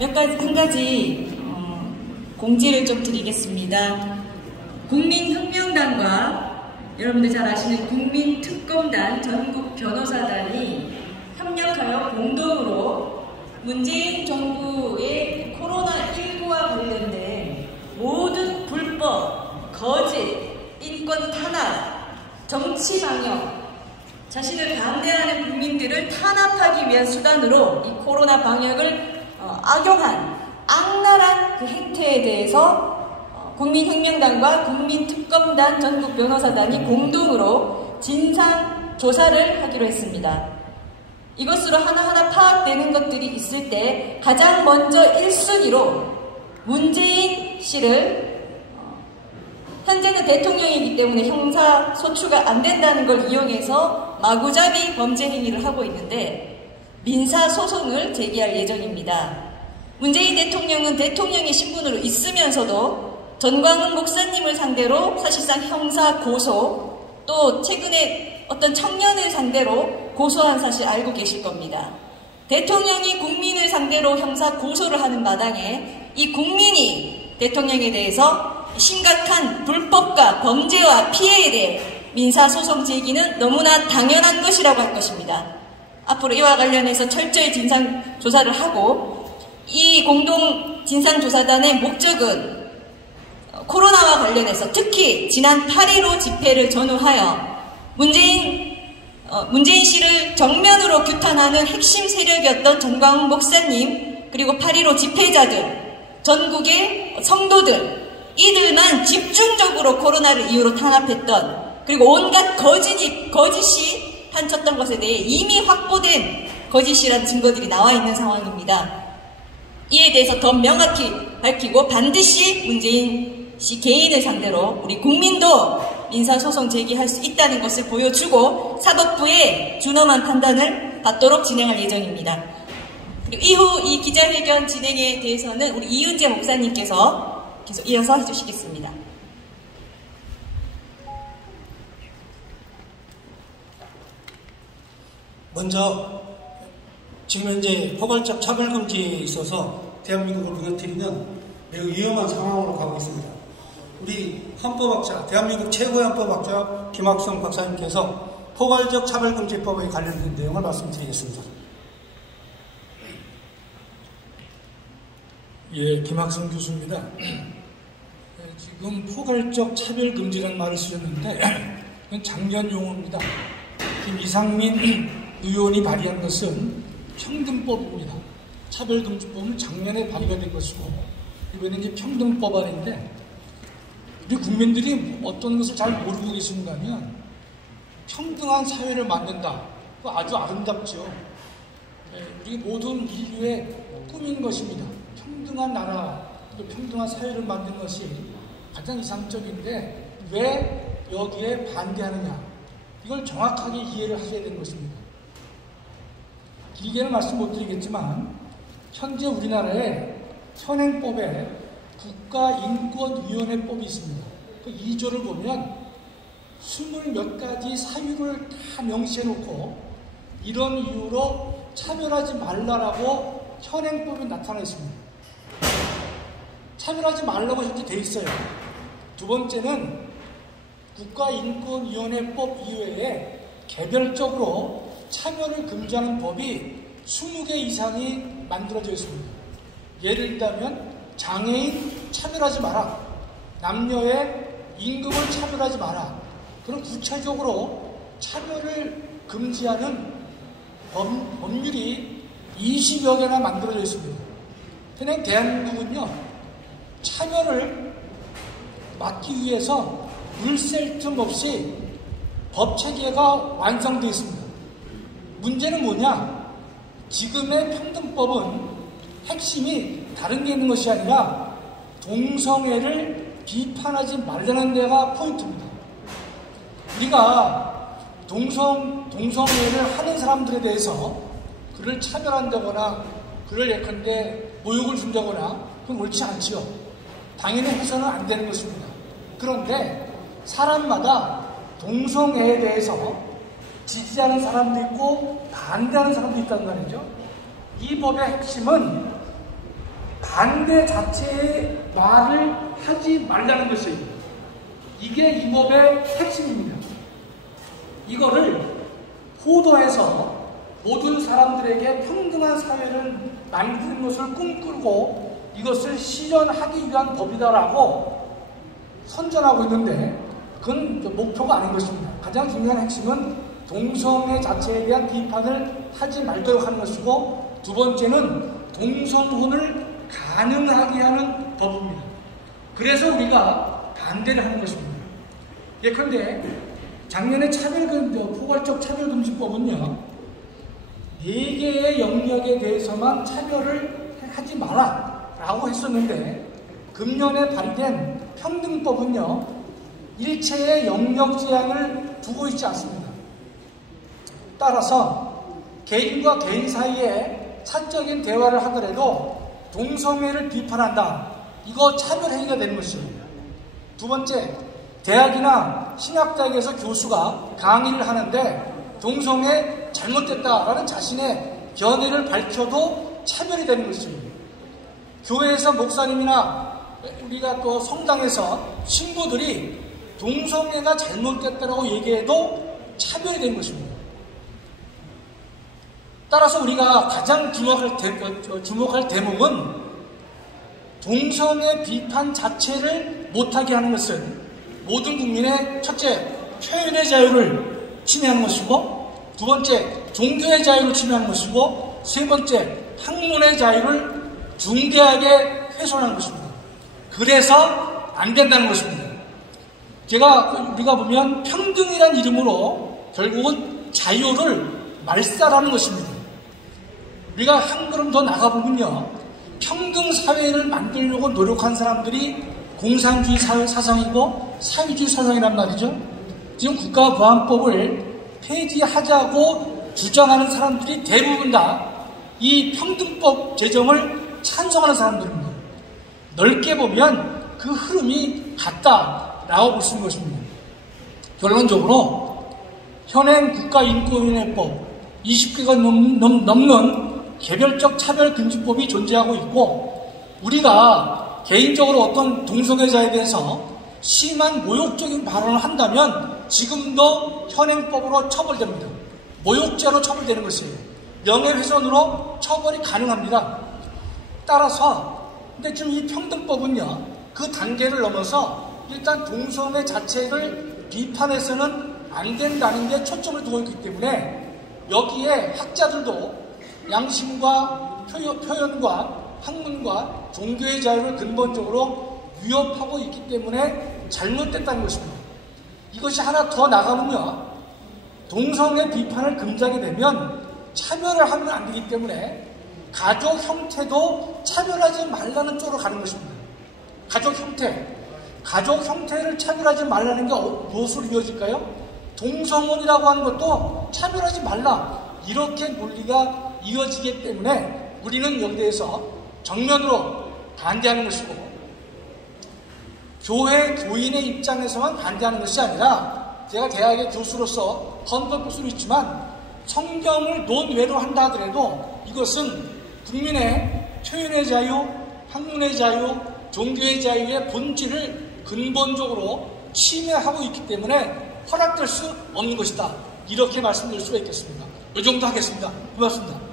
한 가지 공지를 좀 드리겠습니다. 국민혁명당과 여러분들 잘 아시는 국민특검단 전국 변호사단이 협력하여 공동으로 문재인 정부의 코로나19와 관련된 모든 불법, 거짓, 인권 탄압, 정치 방역, 자신을 반대하는 국민들을 탄압하기 위한 수단으로 이 코로나 방역을 악용한 악랄한 그 행태에 대해서 국민혁명당과 국민특검단 전국 변호사단이 공동으로 진상조사를 하기로 했습니다. 이것으로 하나하나 파악되는 것들이 있을 때 가장 먼저 1순위로 문재인 씨를 현재는 대통령이기 때문에 형사소추가 안 된다는 걸 이용해서 마구잡이 범죄 행위를 하고 있는데 민사소송을 제기할 예정입니다. 문재인 대통령은 대통령의 신분으로 있으면서도 전광훈 목사님을 상대로 사실상 형사 고소, 또 최근에 어떤 청년을 상대로 고소한 사실 알고 계실 겁니다. 대통령이 국민을 상대로 형사 고소를 하는 마당에 이 국민이 대통령에 대해서 심각한 불법과 범죄와 피해에 대해 민사소송 제기는 너무나 당연한 것이라고 할 것입니다. 앞으로 이와 관련해서 철저히 진상조사를 하고 이 공동 진상조사단의 목적은 코로나와 관련해서 특히 지난 8.15 집회를 전후하여 문재인 씨를 정면으로 규탄하는 핵심 세력이었던 전광훈 목사님, 그리고 8.15 집회자들, 전국의 성도들, 이들만 집중적으로 코로나를 이유로 탄압했던, 그리고 온갖 거짓이 판쳤던 것에 대해 이미 확보된 거짓이라는 증거들이 나와 있는 상황입니다. 이에 대해서 더 명확히 밝히고 반드시 문재인 씨 개인을 상대로 우리 국민도 민사소송 제기할 수 있다는 것을 보여주고 사법부의 준엄한 판단을 받도록 진행할 예정입니다. 그리고 이후 이 기자회견 진행에 대해서는 우리 이은재 목사님께서 계속 이어서 해주시겠습니다. 먼저 지금 현재 포괄적 차별금지에 있어서 대한민국을 무너뜨리는 매우 위험한 상황으로 가고 있습니다. 우리 헌법학자, 대한민국 최고의 헌법학자 김학성 박사님께서 포괄적 차별금지법에 관련된 내용을 말씀드리겠습니다. 예, 김학성 교수입니다. 지금 포괄적 차별금지라는 말을 쓰셨는데 그건 작년 용어입니다. 지금 이상민 의원이 발의한 것은 평등법입니다. 차별금지법은 작년에 발의가 된 것이고 이번에 이제 평등법안인데 우리 국민들이 어떤 것을 잘 모르고 계신가 하면 평등한 사회를 만든다. 그거 아주 아름답죠. 우리 모든 인류의 꿈인 것입니다. 평등한 나라, 평등한 사회를 만드는 것이 가장 이상적인데 왜 여기에 반대하느냐. 이걸 정확하게 이해를 하셔야 되는 것입니다. 길게는 말씀 못 드리겠지만 현재 우리나라에 현행법에 국가인권위원회법이 있습니다. 그 2조를 보면 20몇 가지 사유를 다 명시해 놓고 이런 이유로 차별하지 말라라고 현행법에 나타나 있습니다. 차별하지 말라고 이렇게 돼 있어요. 두 번째는 국가인권위원회법 이외에 개별적으로 참여를 금지하는 법이 20개 이상이 만들어져 있습니다. 예를 들자면 장애인 차별하지 마라. 남녀의 임금을 차별하지 마라. 그런 구체적으로 차별을 금지하는 법률이 20여 개나 만들어져 있습니다. 그냥 대한민국은요, 차별을 막기 위해서 물샐 틈 없이 법 체계가 완성되어 있습니다. 문제는 뭐냐? 지금의 평등법은 핵심이 다른 게 있는 것이 아니라 동성애를 비판하지 말라는 데가 포인트입니다. 우리가 동성애를 하는 사람들에 대해서 그를 차별한다거나 그를 예컨대 모욕을 준다거나 그건 옳지 않지요. 당연히 해서는 안 되는 것입니다. 그런데 사람마다 동성애에 대해서 지지하는 사람도 있고 반대하는 사람도 있단 말이죠. 이 법의 핵심은 반대 자체의 말을 하지 말라는 것이에요. 이게 이 법의 핵심입니다. 이거를 포도해서 모든 사람들에게 평등한 사회를 만드는 것을 꿈꾸고 이것을 실현하기 위한 법이다라고 선전하고 있는데 그건 목표가 아닌 것입니다. 가장 중요한 핵심은 동성애 자체에 대한 비판을 하지 말도록 하는 것이고, 두 번째는 동성혼을 가능하게 하는 법입니다. 그래서 우리가 반대를 하는 것입니다. 예컨대 작년에 포괄적 차별금지법은요, 4개의 영역에 대해서만 차별을 하지 마라 라고 했었는데, 금년에 발의된 평등법은요, 일체의 영역 제한을 두고 있지 않습니다. 따라서 개인과 개인 사이에 사적인 대화를 하더라도 동성애를 비판한다, 이거 차별행위가 되는 것이죠. 두 번째, 대학이나 신학대학에서 교수가 강의를 하는데 동성애 잘못됐다라는 자신의 견해를 밝혀도 차별이 되는 것입니다. 교회에서 목사님이나 우리가 또 성당에서 신부들이 동성애가 잘못됐다라고 얘기해도 차별이 되는 것입니다. 따라서 우리가 가장 주목할 대목은 동성애 비판 자체를 못하게 하는 것은 모든 국민의 첫째, 표현의 자유를 침해하는 것이고, 두 번째, 종교의 자유를 침해하는 것이고, 세 번째, 학문의 자유를 중대하게 훼손하는 것입니다. 그래서 안 된다는 것입니다. 우리가 보면 평등이란 이름으로 결국은 자유를 말살하는 것입니다. 우리가 한 걸음 더 나가보면요, 평등 사회를 만들려고 노력한 사람들이 공산주의 사상이고 사회주의 사상이란 말이죠. 지금 국가보안법을 폐지하자고 주장하는 사람들이 대부분 다 이 평등법 제정을 찬성하는 사람들입니다. 넓게 보면 그 흐름이 같다라고 볼 수 있는 것입니다. 결론적으로 현행 국가인권위원회법 20개가 넘는 개별적 차별금지법이 존재하고 있고, 우리가 개인적으로 어떤 동성애자에 대해서 심한 모욕적인 발언을 한다면 지금도 현행법으로 처벌됩니다. 모욕죄로 처벌되는 것이에요. 명예훼손으로 처벌이 가능합니다. 따라서 근데 지금 이 평등법은요, 그 단계를 넘어서 일단 동성애 자체를 비판해서는 안 된다는 데 초점을 두고 있기 때문에 여기에 학자들도 양심과 표현과 학문과 종교의 자유를 근본적으로 위협하고 있기 때문에 잘못됐다는 것입니다. 이것이 하나 더 나가면요, 동성애 비판을 금지하게 되면 차별을 하면 안 되기 때문에 가족 형태도 차별하지 말라는 쪽으로 가는 것입니다. 가족 형태를 차별하지 말라는 게 무엇으로 이어질까요? 동성혼이라고 하는 것도 차별하지 말라, 이렇게 논리가 이어지기 때문에 우리는 여기에 대해서 정면으로 반대하는 것이고, 교회 교인의 입장에서만 반대하는 것이 아니라, 제가 대학의 교수로서 헌법을 수는 있지만 성경을 논외로 한다 하더라도 이것은 국민의 표현의 자유, 학문의 자유, 종교의 자유의 본질을 근본적으로 침해하고 있기 때문에 허락될 수 없는 것이다, 이렇게 말씀드릴 수가 있겠습니다. 이 정도 하겠습니다. 고맙습니다.